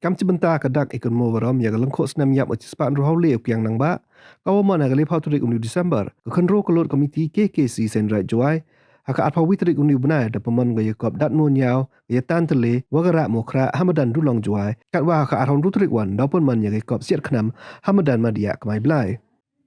Kam sebentar kedak ikut mo warom ya lyngkhooh sngi sepan rohau le Kiang Nangbah. Kau mana kali pau turik uni Desember. Kekenro kelot komiti KKC SRJ haka atpau witrik uni benai da peman gaya kop dat mo nyau gaya tan tele wagara mokra hamadan dulong juai. Kat wa haka atpau rutrik wan daupun man ya gaya kop siat kenam hamadan madia kemai belai.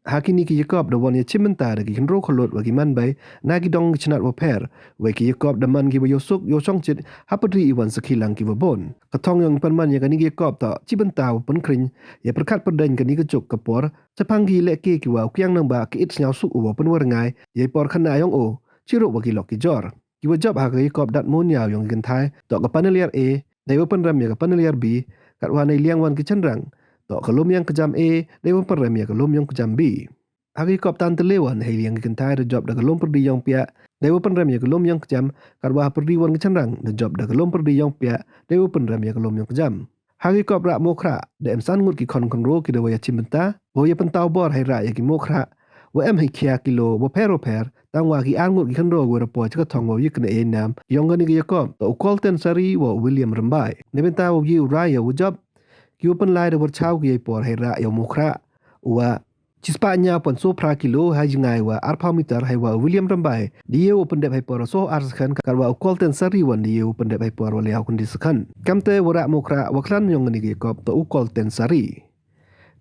Hakini ki Jacob da wan ya cimenta da ki kenro kelot wagi man bay nagi dong chenat waper we ki Jacob da man ki yosuk yosong chit hapedri iwan sekilang ki wabon katong yang penman ya kani Jacob ta cimenta pen kring ya perkat perdan kani kecuk kepor sepanggi leke ki wa Kiang Nangbah ki it nyau suk wa pen warngai ye por khana yong o chiruk wagi lok ki jor ki wajab ha Jacob dat mon yaw yong gentai to ka paneliar A dai pen ram ya ka paneliar B kat wa nei liang wan ki cenrang tok kelum yang kejam A, dewan perem ya kelum yang kejam B. Hari kop tan telewan hei yang kentai de job da kelum perdi yang pia, dewan perem ya kelum yang kejam, karwa perdi wan kecenrang de job da kelum perdi yang pia, dewan perem ya kelum yang kejam. Hari kop rak mokra, de em san ngut ki kon konro ki de waya cimbenta, wo ya pentau bor hei rak ya ki mokra, wo em hei kia kilo wo per, tang wa ki an ngut ki konro wo rapo cika tong wo yik na enam, yang gani ki yakop, to ukol ten sari wo William Rembai. Nebenta wo yi uraya wo job, kiu pen lai da berchau ki por hera ya mukra wa cispanya pon so pra kilo hai jingai wa arpa meter hai wa William Rembai dia open dep hai por so arskan karwa kolten sari wan dia open dep hai por wale hakun diskan kamte wara mukra waklan yong ni ki kop to kolten sari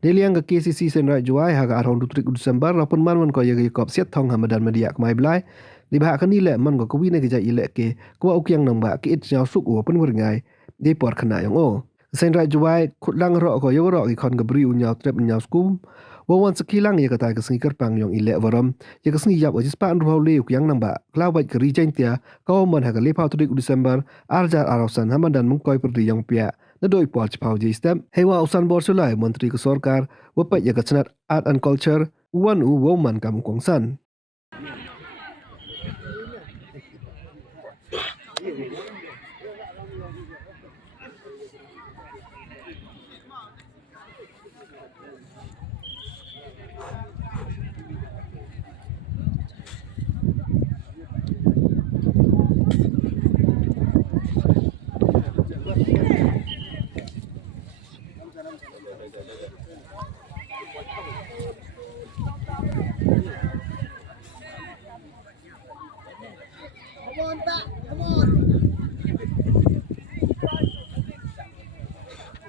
Deliang ke KCC SRJ haga around 3 Desember lapun man ko ye kop siat thong hamadan media kmai blai libha kan ile man ko kuwi ne ke yalehke ko Kiang Nangbah ki it nyau suk open werngai de por khana yong o SRJ khut lang ro ko yo ro ki kon gabri unyau trep nyau skum wawan sekilang ya kata ke sneaker pang yong ile warom ya ke sni yap ojis pan ro le Kiang Nangbah klawat ke rijen tia ko man haga le pau 3 Desember arjar arosan hamadan mungkoi perdi yong pia Nadoi Porch Pau J Step, Hewa Usan Borsulai, Menteri Kesorkar, Wapat Jaga Senat Art and Culture, Uwan U Woman Kamu Kongsan.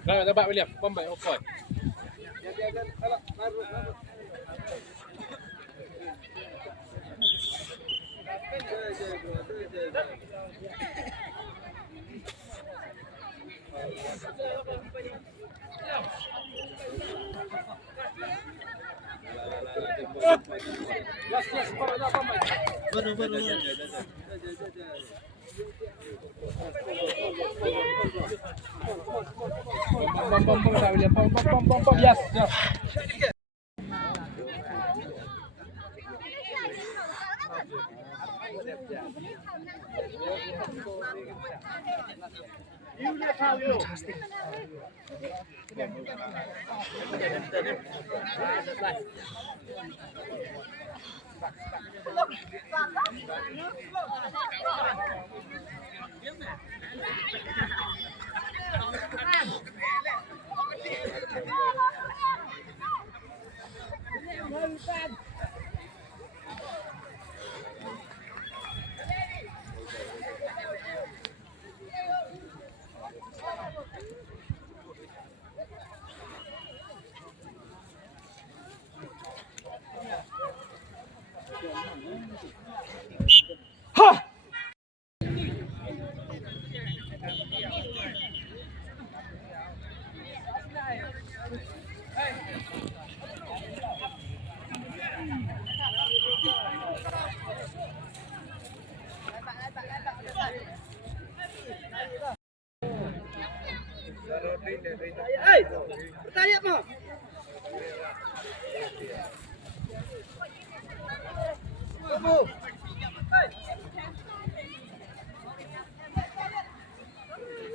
Rồi, các bạn William, bấm bảy hộp khỏi. Yes, yes. Hey, bertanya apa? Kamu